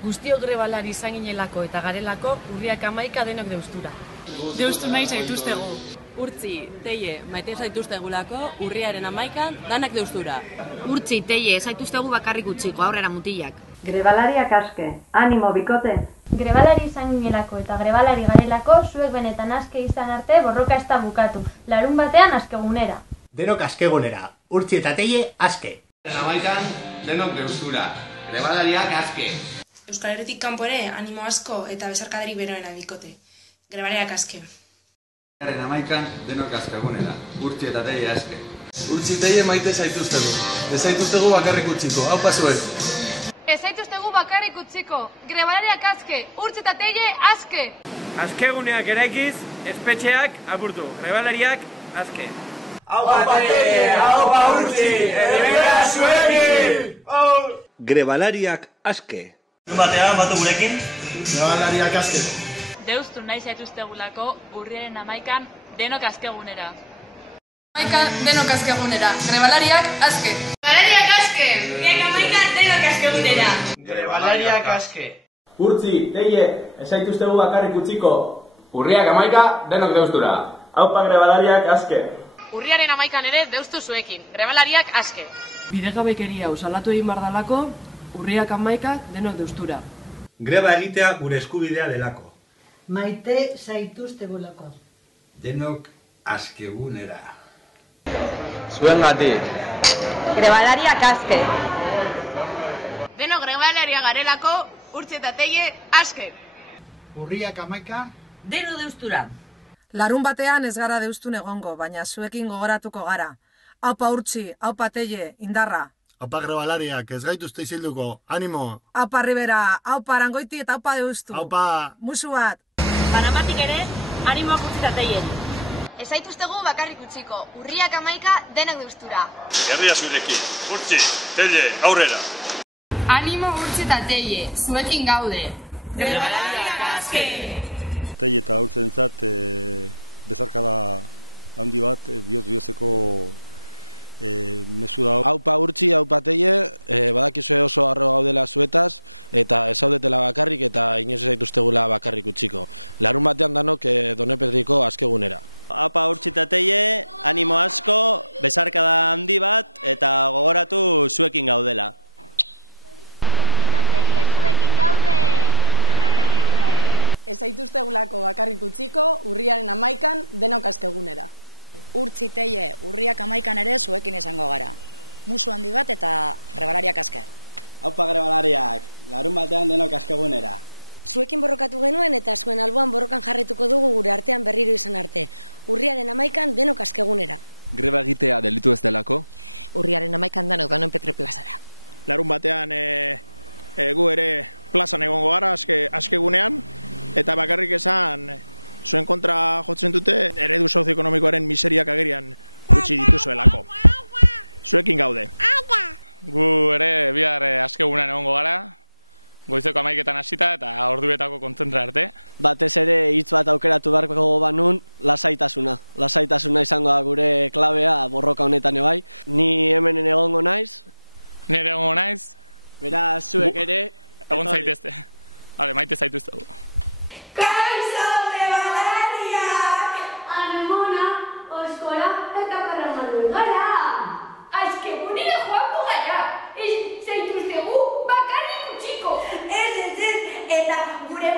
Guztiok grebalari izan ginelako eta garelako urriak 11 denok deustura. Deustu nahi zaituztegu. Urtzi, Teie, maite zaituztegulako urriaren 11 danak deustura. Urtzi, Teie, zaituztegu bakarrik utziko, aurrera mutilak. Grebalariak aske, animo bikote. Grebalari izan ginelako eta grebalari garelako zuek benetan aske izan arte borroka ez da bukatu. Larun batean askegunera. Denok askegunera, Urtzi eta Teie aske. 11 denok deustura, grebalariak aske. Euskal Herritik kanpo ere animo asko eta besarkadarik beroena bikote. Grebalariak aske. 11 denok askegunera, Urtzi eta Teie aske. Urtzi Teie maite zaituztegu. Ez zaituztegu bakarrik utziko, hau pasuek. Ez zaituztegu bakarrik utziko, grebalariak aske, Urtzi eta Teie aske. Askeguneak eraikiz, espetxeak apurtu, grebalariak aske. Aupa Teie, aupa Urtzi, erebea zuekin! Grebalariak aske. Batean, batu gurekin, grebalariak aske. Deustu nahi zaituztegulako urriaren 11 denok askegunera. 11 denok askegunera, grebalariak aske. Grebalariak aske, urriak 11 denok askegunera. Grebalariak aske. Urtzi, Teie, ez zaituztegu bakarrik utziko. Urriak 11 denok deustura. Aupa grebalariak aske. Urriaren 11 ere deustu zuekin, grebalariak aske. Bidegabekeria salatu egin bardalako, urriak 11 denok deustura. Greba egitea gure eskubidea delako. Maite zaituztegulako. Denok askegunera. Zuengatik. Grebalariak aske. Denok grebalariak garelako, Urtzi eta Teie aske. Urriak 11 Deno deustura. Larun batean ez gara deustun egongo, baina zuekin gogoratuko gara. Aupa Urtzi, aupa Teie, indarra. Aupa grebalariak, ez gaituzte izilduko, animo. Aupa Ribera, aupa Arangoiti eta aupa deustu. Aupa. Musu bat. Panamatik ere, animoak Urtzi eta Teie. Ez zaituztegu bakarrik utziko, urriak 11 denok deustura. Herria zurekin, Urtzi, Teie, aurrera. Animo Urtzi eta Teie, zuekin gaude. Grebalariak aske! Teie eta Urtzentzat bezarkada handi bat, bihotz-bihotzeko mesu da. Aupa Urtzi, aupa Teie, badakizue oso harro gaudela zuetaz, eta ez zaudetela bakarrik eta inoiz ez zaituztegula bakarrik utziko. Larun batean danok Donepetriko askegunera. Aupa Urtzi eta Teie, animo asko, bezarkada handi bat, eta gogoratu zuekin gaudela. Urtzi eta Teie zuekin gaude. Ez zaituztegulako bakarrik utziko, urriaren 11 denok askegunera. Urtzi, Teie, urriak 11 ere zuekin izango gara. Musu handi bat eta grebalariak aske. Aupa grebalariak, larun batean denok askegunera. Zuekin borrokatu genuen eta zuen alboan borrokan jarrituko dugu gure artean berriro izan arte. Urriaren 11 denok askegunera. Greba egitea delitu ez delako? Urriaren 11 denok Danon Petre plazara. Larun batean gu ere plazan egongo gara askegunean, eta bakarrik esan zuen kontra jotzen dute eredu sozioekonomikoaren miseriak agerian utzi dituzuelako. Zuekin gaude. Gu ere bihar askegunean egongo gara, goizeko 11etan hasita eta orduetako kontzentra arte. Batez ere hitz bat aukeratu beharko banun, lasaitasuna. Lasaitasuna izango da gure klabea borroka honetan ebai. Ni hemen egongo naiz. Nire egongo naiz. Beraz, zuek ere. Egon zaitezte. Hale, maite zaituztegu. Eta gure